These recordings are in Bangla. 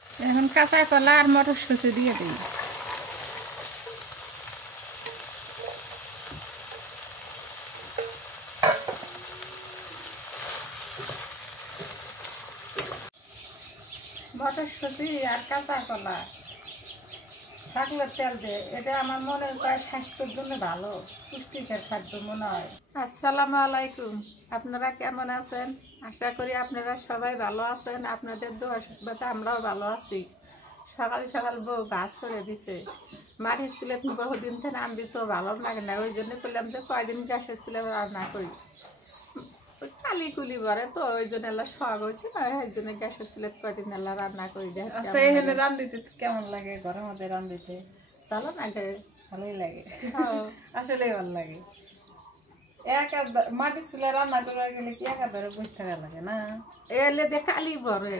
এখন কাঁচা কলা আর মটরশুঁটি দিয়ে দিই। মটরশুঁটি আর কাঁচা কলা ছাগলের তেল দিয়ে, এটা আমার মনে হয় স্বাস্থ্যের জন্য ভালো, পুষ্টিকর খাদ্য মনে হয়। আসসালামু আলাইকুম, আপনারা কেমন আছেন? আশা করি আপনারা সবাই ভালো আছেন। আপনাদের দোয়া আশীর্বাদে আমরাও ভালো আছি। সকাল সকাল বউ ভাত ছড়ে দিছে। মাটির চুলে বহুদিন থেকে আনবি তো ভালো লাগে না, ওই জন্য করলাম যে কয়দিন গ্যাসের চুলে রান্না করি। কালি কুলি ভরে তো ওই জন্য এলা শখ হয়েছে না, ওই জন্য গ্যাসের চুলে কয়দিন এলা রান্না করি। আচ্ছা, এখানে রান্ধিতে কেমন লাগে? ঘরের মধ্যে রান্ধিতে ভালো লাগে, ভালোই লাগে, আসলে ভালো লাগে। মাটির চুলে রান্না করা গেলে কি একাধারে বসে থাকা লাগে না? এলে দে কালি ভরে,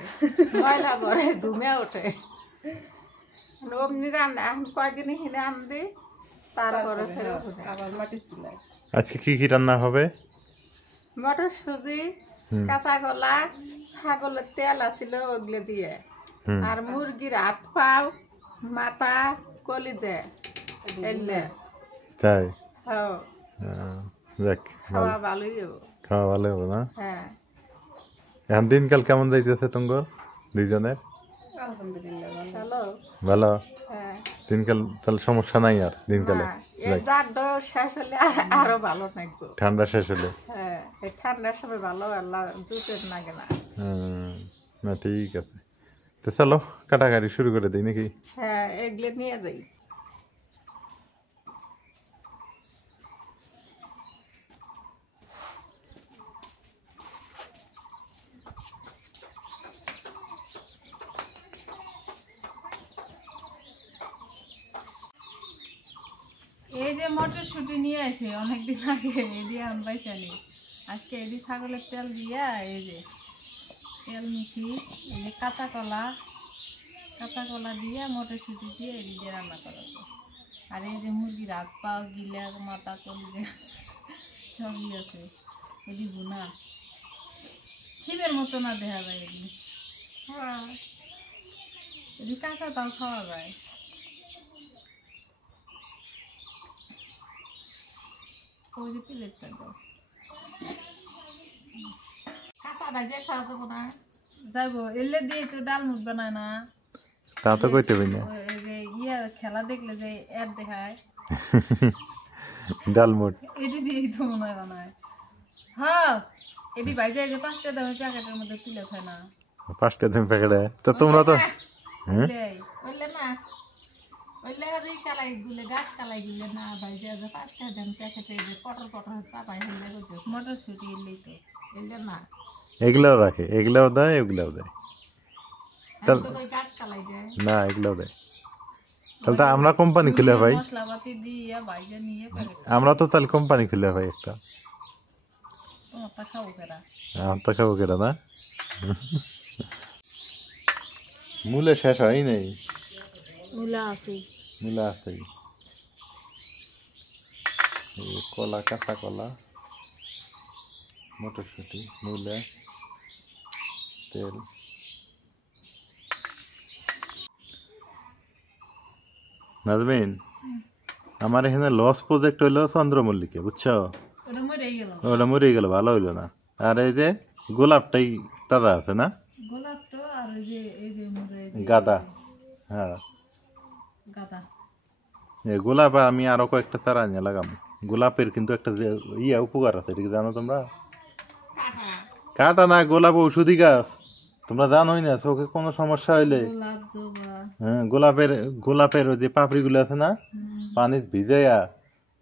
ময়লা ভরে, ধুমে ওঠে। অমনি রান্না এখন কয়দিন হিনে আনদি, তারপরে আবার মাটির চুলায়। আজকে কি কি রান্না হবে? মটরশুঁটি, কাঁচা কলা, ছাগলের তেল আছিল ওগুলো দিয়ে, আর মুরগির হাত পাও, মাথা, কলিজা এলে। তাই হ্যাঁ, যাক, খাওয়া ভালোই হবো। খাওয়া ভালো হবে না? হ্যাঁ। এখন দিনকাল কেমন যাইতেছে তোমার দুইজনের? আলহামদুলিল্লাহ ভালো। ভালো হ্যাঁ, দিনকাল, তাহলে সমস্যা নাই আর দিনকালে। শেষ হলে আরো ভালো লাগবে। ঠান্ডা শেষ হলে হ্যাঁ, এই ঠান্ডার সময় ভালো, আল্লাহ জুতের লাগে না। না ঠিক আছে, তো চলো কাটাকাটি শুরু করে দিই নাকি? হ্যাঁ, এগুলো নিয়ে যাই। এই যে মটরশুঁটি নিয়ে আসে অনেকদিন আগে, এদি আনবাই চালি। আজকে এদি ছাগলের তেল দিয়া, এই যে তেল মিশি, এই যে কাঁচা কলা দিয়ে মটরশুঁটি দিয়ে এদি দিয়ে রান্না করা যায়। আর এই যে মুরগির হাত পাও, গিলা, মাথা, কলিজা সবই আছে। এদি ভুনা ছিপের মতো না দেখা যায় এদি। হ্যাঁ, এদি কাঁচা তাও খাওয়া যায়। ওই যে প্লেটটা দাও। কাঁচা ভাজে খাওয়া যাবো না? যাইবো, এলে দিয়ে তো ডাল মুখ বানায় না। তা তো কইতে পারি না। এই যে ইয়ে খেলা দেখলে যে অ্যাড দেখায়, ডালমুট এটি দিয়েই তো মনে হয় বানায়। হ্যাঁ, এটি ভাইজে যে 5 টাকা দামের প্যাকেটের মধ্যে তুলে খায় না। 5 টাকা দাম প্যাকেটে, তো তোমরা তো ওইলে না, ওইলে ওই কালাই গুলে, গাছ কালাই গুলে না ভাইজে যে 5 টাকা দাম প্যাকেটে যে পটল চাপাই হলে মটরশুঁটি এলেই তো এলে না। এগুলাও রাখে, এগুলাও দেয়, এগুলাও দেয় গাছ কালাই দেয় না, এগুলাও দেয়। তাহলে তো আমরা কোম্পানি খুলে ভাই, মশলাপাতি দিয়ে ভাইজে নিয়ে আমরা তো তাহলে কোম্পানি খুলে ভাই একটা। তোমারটা খাবো কেরা? আমটা খাবো কেটা না? মূলে শেষ হয় নাই, মূলা আছে, মূলা আছে। কলা, কাঁচা কলা, মটরশুঁটি, মূলা, তেল। নাজমিন, আমার এখানে লস প্রজেক্ট হইলো চন্দ্রমল্লিকে, বুঝছো? ওটা মরে গেল। ওটা মরে গেল, ভালো হইলো না। আর এই যে গোলাপটাই তাজা আছে না? গোলাপ তো, আর এই যে গাঁদা, হ্যাঁ গাঁদা। এই গোলাপ আমি আরো কয়েকটা চারা নিয়ে লাগাম। গোলাপের কিন্তু একটা উপকার আছে, এটা কি জানো তোমরা? কাটা না, গোলাপ ঔষধি গাছ, তোমরা জানোই না। চোখে কোনো সমস্যা হইলে, হ্যাঁ, গোলাপের ওই যে পাপড়ি গুলো আছে না, পানি ভিজাইয়া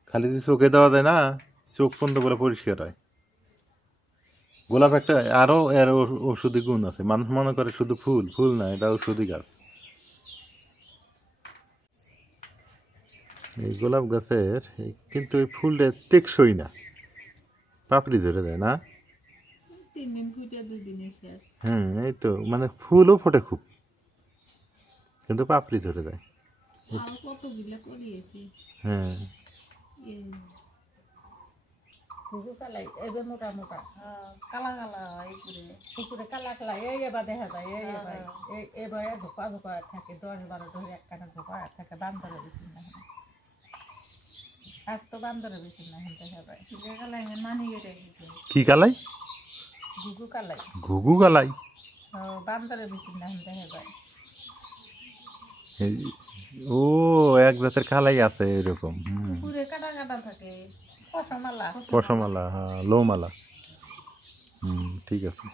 খালি যে চোখে দেওয়া যায় না, চোখ পর্যন্ত বলে পরিষ্কার হয়। গোলাপ একটা আরো এর ঔষধি গুণ আছে। মানুষ মনে করে শুধু ফুল, ফুল না, এটা ঔষধি গাছ। এই গোলাপ গাছের কিন্তু এই ফুলটা টেকসই না, পাপড়ি ধরে দেয় না। 3 দিন ফুটে 2 দিনে শেষ। হ্যাঁ, এই তো, মানে ফুলও ফোটে খুব, কিন্তু পাপড়ি ধরে দেয়। কতগুলো করিয়েছি। হ্যাঁ, ঘুঘু কালাই এবার মোটা মোটা কালা কালা হয় পুরে পুকুরে কালা কালা এই এবার দেখা যায় এবার ধোপা ধোপা থাকে 10-12 ধরে একখানা ধোপা থাকে বান্দরে বেশি না আজ তো বান্দরে বেশি না দেখা যায় কালাই মানি কেটে কি কালাই? ঘুঘু কালাই ঘুঘু কালাই। বান্দরে বেশি না দেখা যায়। ও এক জাতের কালাই আছে এরকম। পুরে কাটা কাটা থাকে পশমালা পশমালা, হ্যাঁ লোমালা। ঠিক আছে।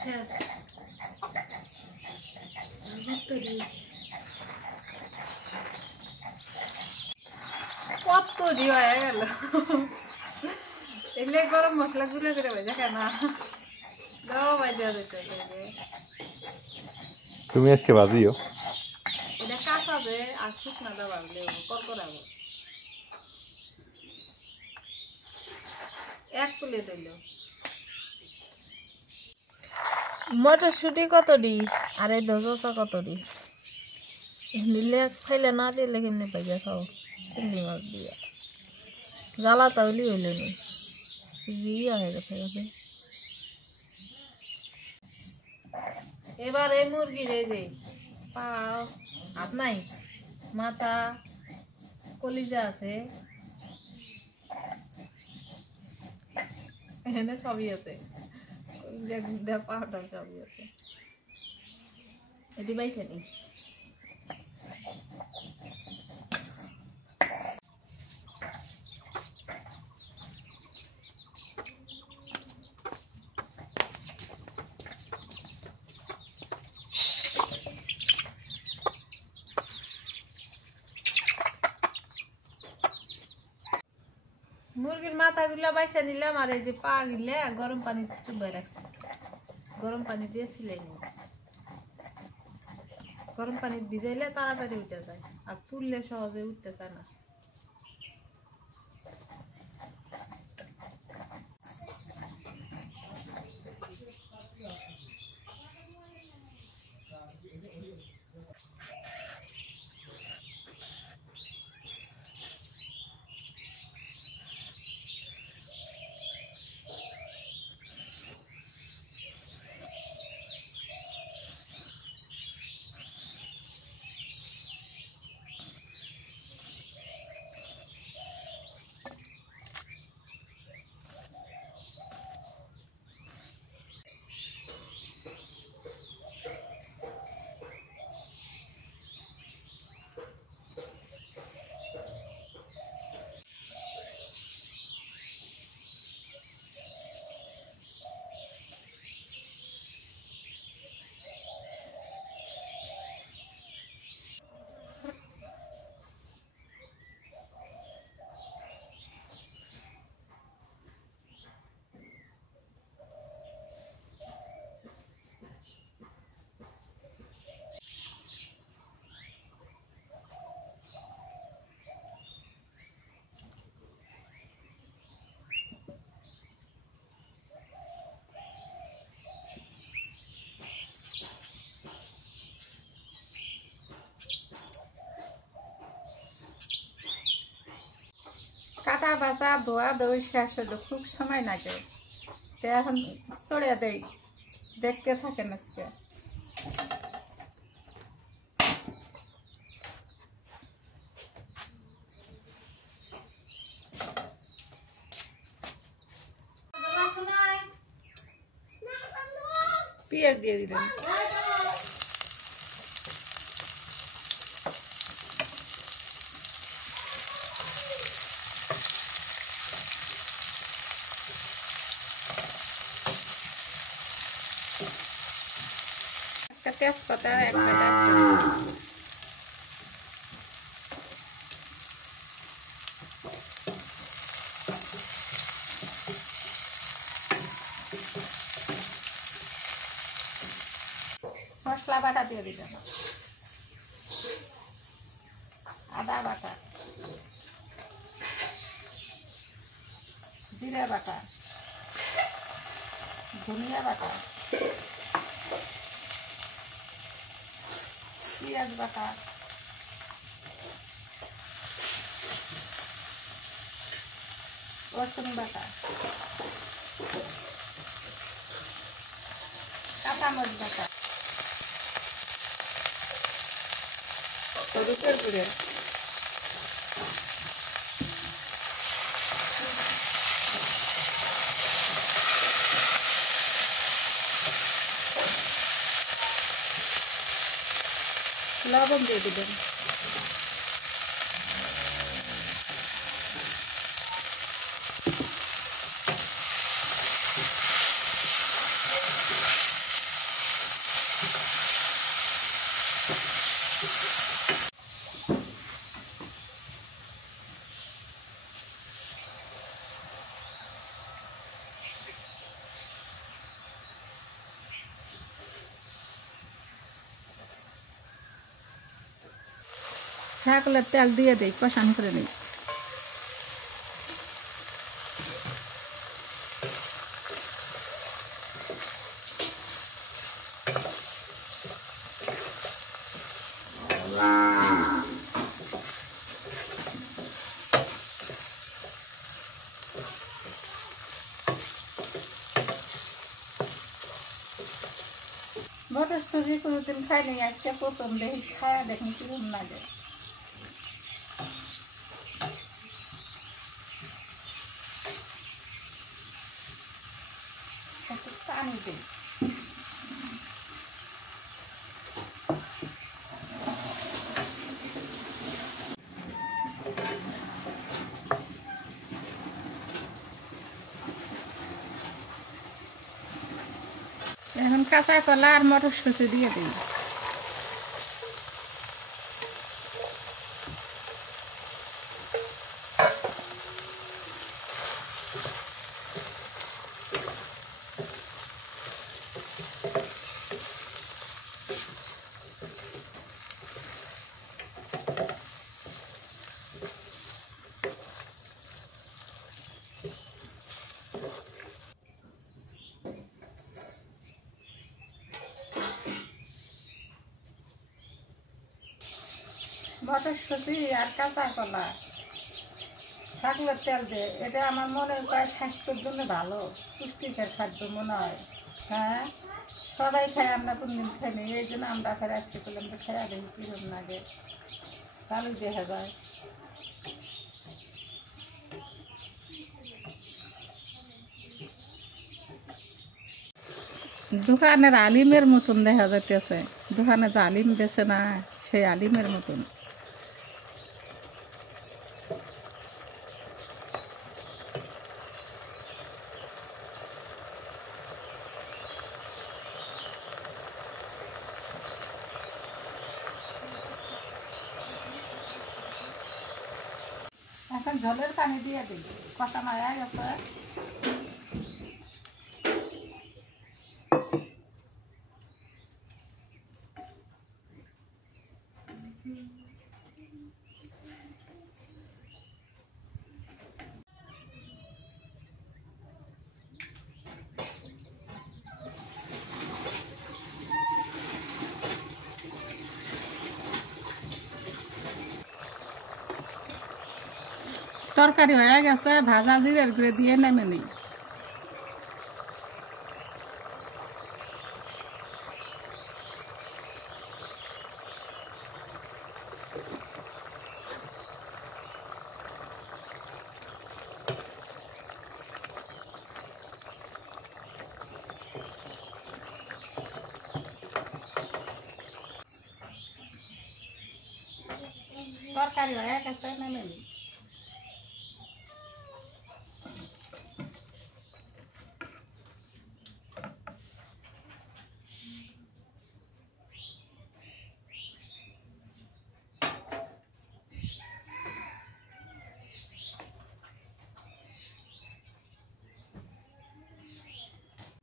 শেষ কত দিয়ে হয়ে গেল এলে গরম মশলা গুলো করে ভেজা কেন দাও ভাই দেওয়া যেতে তুমি আজকে বাজিও এটা কাঁচাবে আর শুকনা দেওয়া করকরাবো এক তুলে দিল মটরশুটি কত দি আর এই ধসা কত দি নিলে খাইলে না দিলে কেমনি পাইয়া খাও চিংড়ি মাছ দিয়া জ্বালা তাহলেই হইল নি বিয়া হয়ে গেছে গেছে এবার এই মুরগির এই যে পাও হাত নাই মাথা কলিজা আছে এখানে সবই আছে কলিজা গুড়া পাউডার সবই আছে এটি পাইছে নি মুরগির মাথাগুলা বাইসা নিলাম আর এই যে পা গিলে গরম পানি চুবাই রাখছি গরম পানি দিয়ে ছিলে নি গরম পানি ভিজাইলে তাড়াতাড়ি উঠে যায় আর পুড়লে সহজে উঠতে চায় না কাটা বাসা ধোয়া দই শেষ হলো খুব সময় লাগে তো এখন ছড়িয়ে দেই দেখতে থাকেন আজকে পেঁয়াজ দিয়ে দিলাম। একটা তেজপাতা আর একটা দারচিনি। মশলা বাটা দিয়ে দিলাম, আদা বাটা, জিরা বাটা, ধনিয়া বাটা, পেঁয়াজ বাটা, রসুন বাটা, কাঁচামরিচ বাটা, হলুদের গুঁড়ো, লবণ দিয়ে দিবেন। ছাগলের তেল দিয়ে দিই, কষানি করে নিই। মটরশুঁটি কোনোদিন খাইনি, আজকে প্রথম দেখি, খায়া দেখুন কিরকম লাগে। একটু পানি দিই। এখন কাঁচা কলা আর মটরশুঁটি দিয়ে দিই। মটরশুঁটি আর কাঁচা কলা ছাগলের তেল দিয়ে, এটা আমার মনে হয় স্বাস্থ্যের জন্য ভালো, পুষ্টিকর খাদ্য মনে হয়। হ্যাঁ, সবাই খায়, আমরা কোনদিন খাইনি, এই জন্য আমরা ফের আজকে করলাম তো খাইয়া দেখি কিরকম লাগে, ভালো দেখা যায়। দোকানের আলিমের মতন দেখা যাইতেছে, দোকানে যে আলিম বেছে না, সেই আলিমের মতন। এখন জলের পানি দিয়ে দিই, কষানো হয়ে গেছে। তরকারি হয়ে গেছে, ভাজা জিরের গুঁড়ো দিয়ে নেমে নিই। তরকারি হয়ে গেছে নামে নি।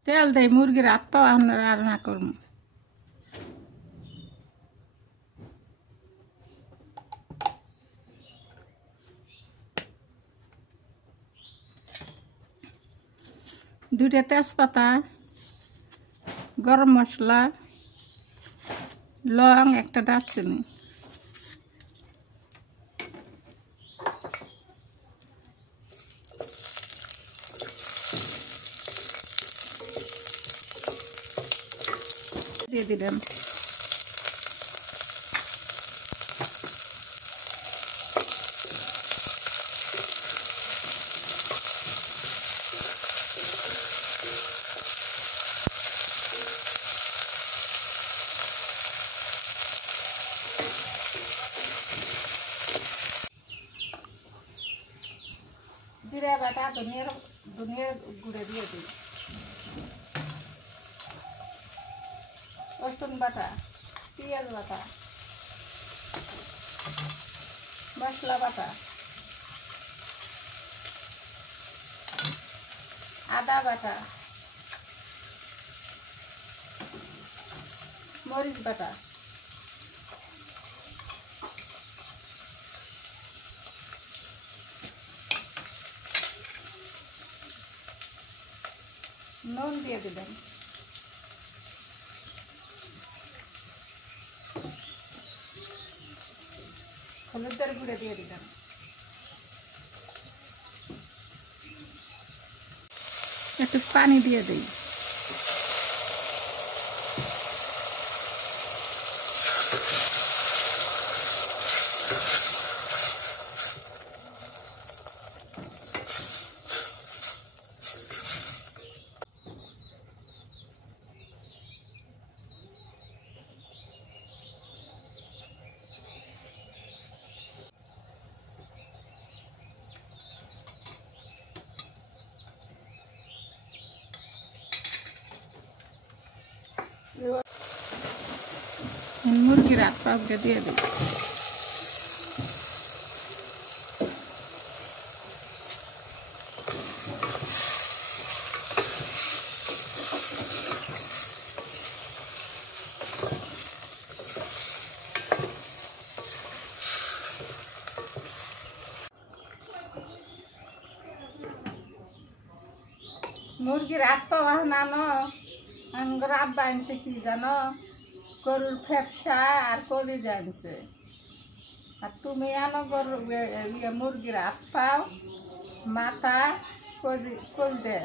তেল দেই মুরগির হাত পাও আমরা রান্না করব। দুইটা তেজপাতা, গরম মশলা, লং, একটা দারচিনি। দিয়ে দিলাম। জিরা বাটা, ধনিয়ার গুঁড়ো দিয়ে দিই। রসুন বাটা, পেঁয়াজ বাটা, মশলা বাটা, আদা বাটা, মরিচ বাটা, নুন দিয়ে দিবেন। হলুদের গুঁড়ো দিয়ে দিলাম। একটু পানি দিয়ে দিই। মুরগির হাত পাউকে দিয়ে দিই। মুরগির হাত পাওয়া নানো আঙ্গুর আব্বা আনছে কি জানো, গরুর ফেপসা আর কলিজা আনছে। আর তুমি আনো গরুর মুরগির হাত পাও, মাথা, কলজে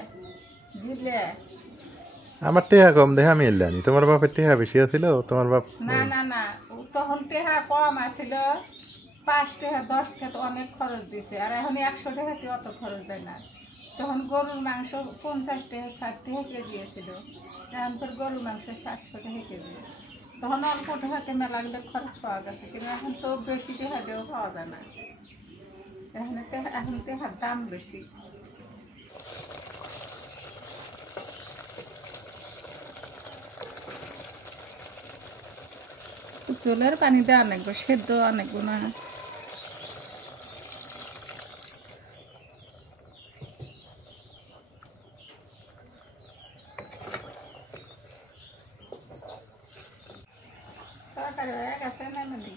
দিলে। আমার টেহা কম দেখে আমি এলানি, তোমার বাপের টেহা বেশি আছিল, তোমার বাপ না না না, তখন টেহা কম আছিল, 5 টাকা 10 টাকা তো অনেক খরচ দিছে। আর এখন 100 টাকাতে অত খরচ দেয় না। তখন গরুর মাংস 50 টাকা 60 টাকা কেজি ছিল, এখন তোর গরুর মাংস 700 টাকা কেজি। তখন অল্প টাকাতে মেলাগুলো খরচ পাওয়া গেছে, কিন্তু এখন তো বেশি টাকা দিয়েও পাওয়া যায় না। এখন টাকার দাম বেশি। উতলের পানি দেওয়া অনেক, সেদ্ধ অনেক না। তরকারি হয়ে গেছে না মানে।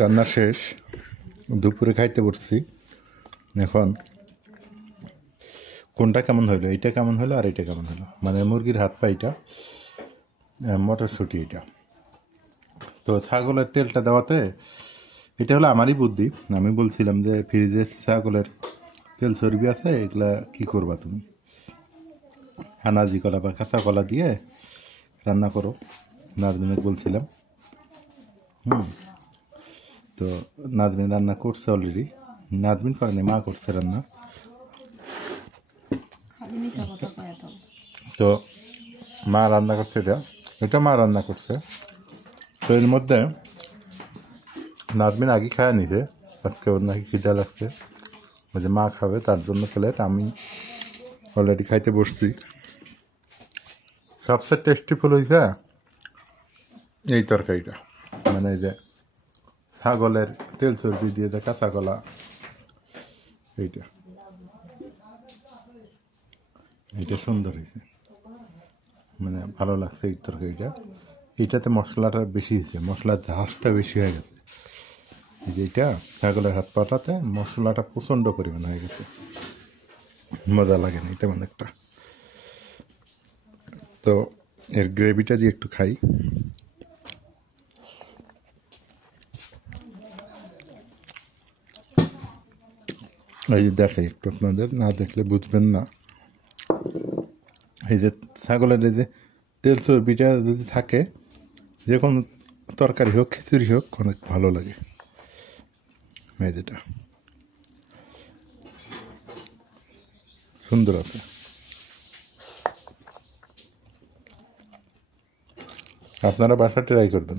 রান্না শেষ, দুপুরে খাইতে বসছি। এখন কোনটা কেমন হলো, এইটা কেমন হলো আর এইটা কেমন হলো, মানে মুরগির হাত পা এটা, মটরশুঁটি এটা। তো ছাগলের তেলটা দেওয়াতে এটা হলো আমারই বুদ্ধি। আমি বলছিলাম যে ফ্রিজে ছাগলের তেল চর্বি আছে, এগুলা কি করবা তুমি, হানাজি কলা বা কাঁচা কলা দিয়ে রান্না করো, নাজমিনকে বলছিলাম। তো নাজমিন রান্না করছে অলরেডি, নাজমিন করেনি, মা করছে রান্না। তো মা রান্না করছে, এটা মা রান্না করছে। তো এর মধ্যে নাজমিন আগে খায় নিছে, আজকে ওর নাকি খিদা লাগছে, ওই যে মা খাবে তার জন্য প্লেট। আমি অলরেডি খাইতে বসছি। সবচেয়ে টেস্টিফুল হয়েছে এই তরকারিটা, মানে এই যে ছাগলের তেল চর্বি দিয়ে যে কাঁচা কলা, এইটা এইটা সুন্দর হয়েছে, মানে ভালো লাগছে এই তরকারিটা। এইটাতে মশলাটা বেশি হয়েছে, মশলার ঝাঁসটা বেশি হয়ে গেছে। এই যে এইটা ছাগলের হাত পাটাতে মশলাটা প্রচণ্ড পরিমাণ হয়ে গেছে, মজা লাগে না তেমন একটা। তো এর গ্রেভিটা দিয়ে একটু খাই। এই যে দেখাই একটু, আপনাদের না দেখলে বুঝবেন না। এই যে ছাগলের এই যে তেল চর্বিটা যদি থাকে, যে কোনো তরকারি হোক খিচুড়ি হোক অনেক ভালো লাগে। এই যেটা সুন্দর আছে, আপনারা বাসা ট্রাই করবেন।